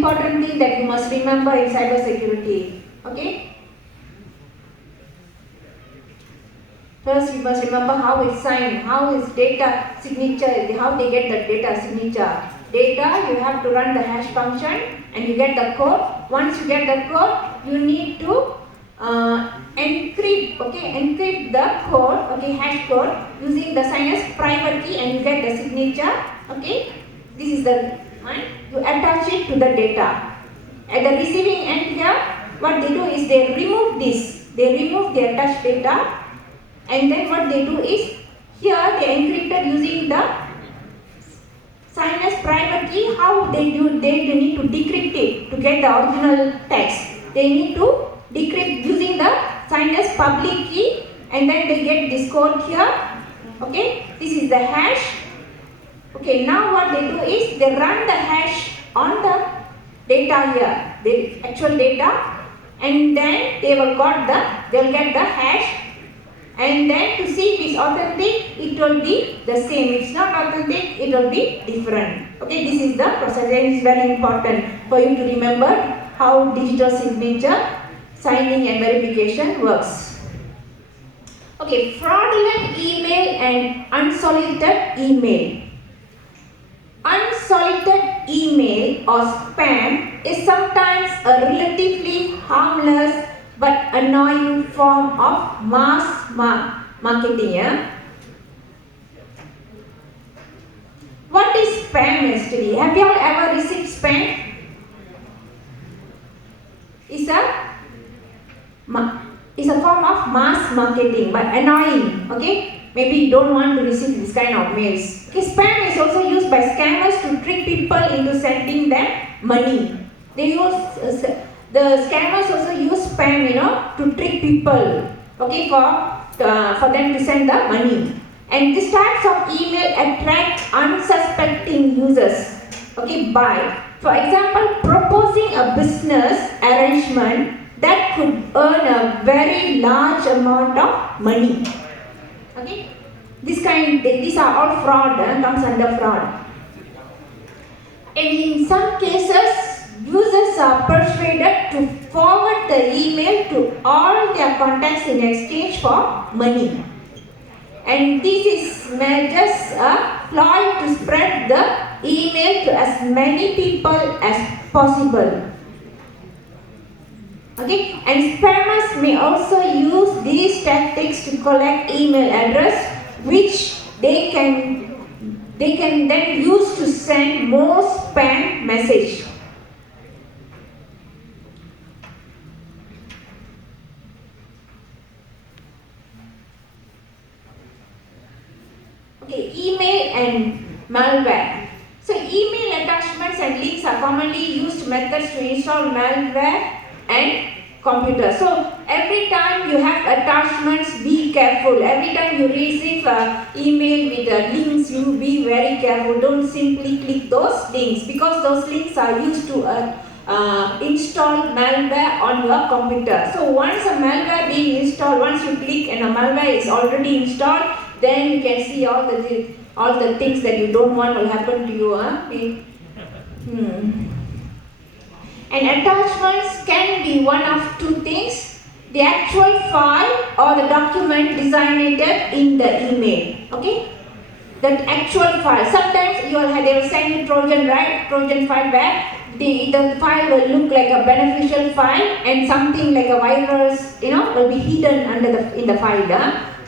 important thing that you must remember in cybersecurity. Okay? First, you must remember how it's signed, how is data signature, how they get the data signature. Data, you have to run the hash function and you get the code. Once you get the code, you need to encrypt the code, hash code using the signed private key and you get the signature. Okay, this is the one. You attach it to the data. At the receiving end here, what they do is they remove this. They remove the attached data. And then what they do is, here they encrypted using the signed private key. How they do? They need to decrypt it to get the original text. They need to decrypt using the signed public key, and then they get this code here. Okay, this is the hash. Okay, now what they do is they run the hash on the data here, the actual data, and then they will get the hash. And then to see if it's authentic, it will be the same. If it's not authentic, it will be different. Okay, this is the process, and it's very important for you to remember how digital signature, signing and verification works. Okay, fraudulent email and unsolicited email. Unsolicited email or spam is sometimes a relatively harmless but annoying form of mass marketing. Yeah? What is spam actually? Have you all ever received spam? It's a form of mass marketing but annoying. Okay, maybe you don't want to receive this kind of mails. Okay, spam is also used by scammers to trick people into sending them money. They use the scammers also use spam, to trick people, okay, for them to send the money. And these types of email attract unsuspecting users, okay, by, for example, proposing a business arrangement that could earn a very large amount of money. Okay, these are all fraud, comes under fraud. And in some cases, users are persuaded to forward the email to all their contacts in exchange for money. And this is just a ploy to spread the email to as many people as possible. Okay, and spammers may also use these tactics to collect email address, which they can then use to send more spam message. Okay, email and malware. So email attachments and links are commonly used methods to install malware and computer. So every time you have attachments, be careful. Every time you receive an email with links, you be very careful. Don't simply click those links, because those links are used to install malware on your computer. So once a malware being installed, once you click and a malware is already installed, then you can see all the things that you don't want will happen to you. Okay. And attachments can be one of two things: the actual file or the document designated in the email. Okay, the actual file. Sometimes they will send you Trojan, right? Trojan file where the file will look like a beneficial file and something like a virus, will be hidden in the file.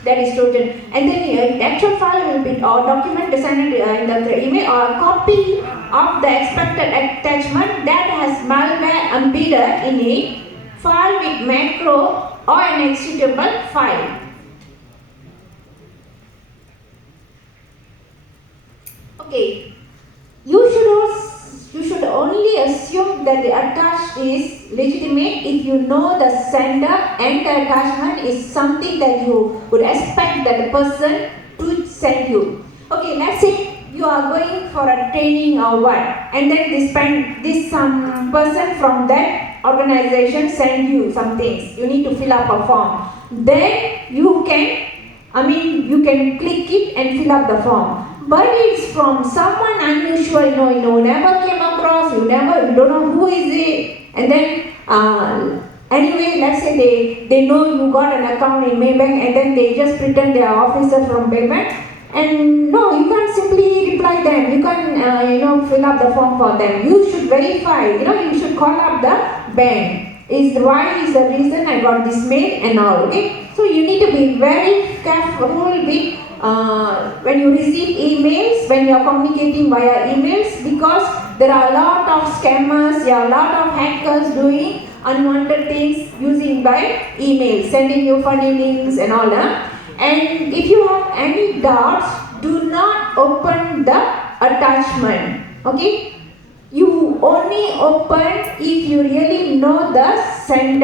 That is Trojan. And then the actual file will be or document designed in the email, or a copy of the expected attachment that has malware embedded in it, file with macro or an executable file. Okay, you should only assume that the attached is legitimate if you know the sender and the attachment is something that you would expect that the person to send you. Okay, let's say you are going for a training or what, and then some person from that organization send you some things. You need to fill up a form. Then you can click it and fill up the form. but it's from someone unusual, you never came across, you don't know who is it, and then anyway, let's say they know you got an account in Maybank, and then they just pretend they are officer from Maybank, and no, you can't simply reply them, you can't fill up the form for them, you should verify, you should call up the bank. Is the reason I got this mail and all, okay? So you need to be very careful with when you receive emails, when you are communicating via emails, because there are a lot of scammers, there are a lot of hackers doing unwanted things using by email, sending you funny links and all that. And if you have any doubts, do not open the attachment, okay? You only open if you really know the sender.